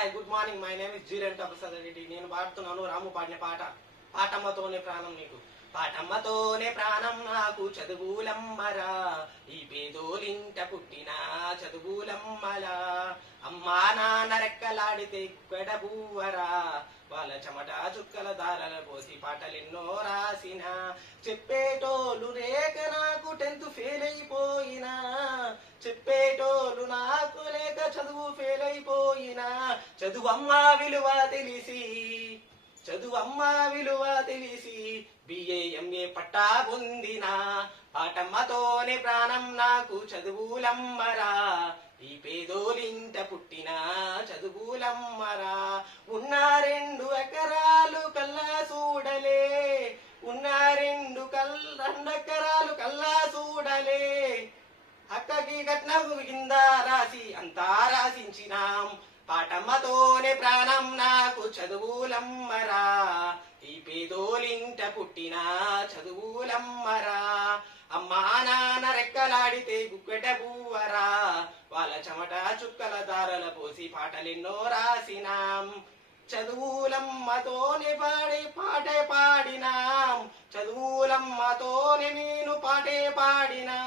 Hi good morning, my name is G Renuka Prasad Reddy. నేను పాడుతున్నాను రాము పాడిన పాట పాటమ్మతోనే ప్రాణం నీకు. పాటమ్మతోనే ప్రాణం నాకు చదువులమ్మరా, ఈ పేదోలింట పుట్టిన చదువులమ్మలా. అమ్మా నాన్న రెక్కలాడితే గడబూవరా, వాళ్ళ చెమట చుక్కల దారల పోసి పాటలెన్నో రాసిన. చెప్పేటోళ్ళు రేక నాకు 10th ఫెయిల్ అయిపోయినా, చెప్పేటోళ్ళు నాకు లేక చదువు ఫెయిల్ అయిపోయినా. చదువమ్మా విలువ తెలిసి, చదువమ్మా విలువ తెలిసి బిఏ ఎంఏ పట్టా పొందినా. పాటమ్మతోనే ప్రాణం నాకు చదువులమ్మరా, ఈ పేదోలింట పుట్టిన చదువులమ్మరా. ఉన్న 2 ఎకరాలు కల్లా చూడలే, ఉన్న 2 ఎకరాలు కల్లా చూడలే. అక్కకి కట్నకు కింద రాసి అంతా రాసించినాం. పాటమ్మతోనే ప్రాణం నాకు చదువులమ్మరా, ఈ పేదోలింట పుట్టిన చదువులమ్మరా. అమ్మా నాన్న రెక్కలాడితే గుక్కెట బూవరా, వాళ్ళ చెమట చుక్కల దారల పోసి పాటలెన్నో రాసినాం. చదువులమ్మతోనే పాటే పాడినాం, చదువులమ్మతోనే నేను పాటే పాడినా.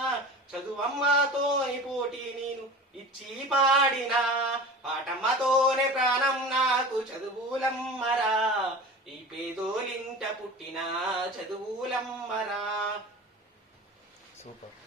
చదువమ్మతోని పోటీ నేను ఇచ్చి పాడినా. పాటమ్మతోనే ప్రాణం నాకు చదువులమ్మరా, ఈ పేదోలింట పుట్టిన చదువులమ్మరా. సూపర్.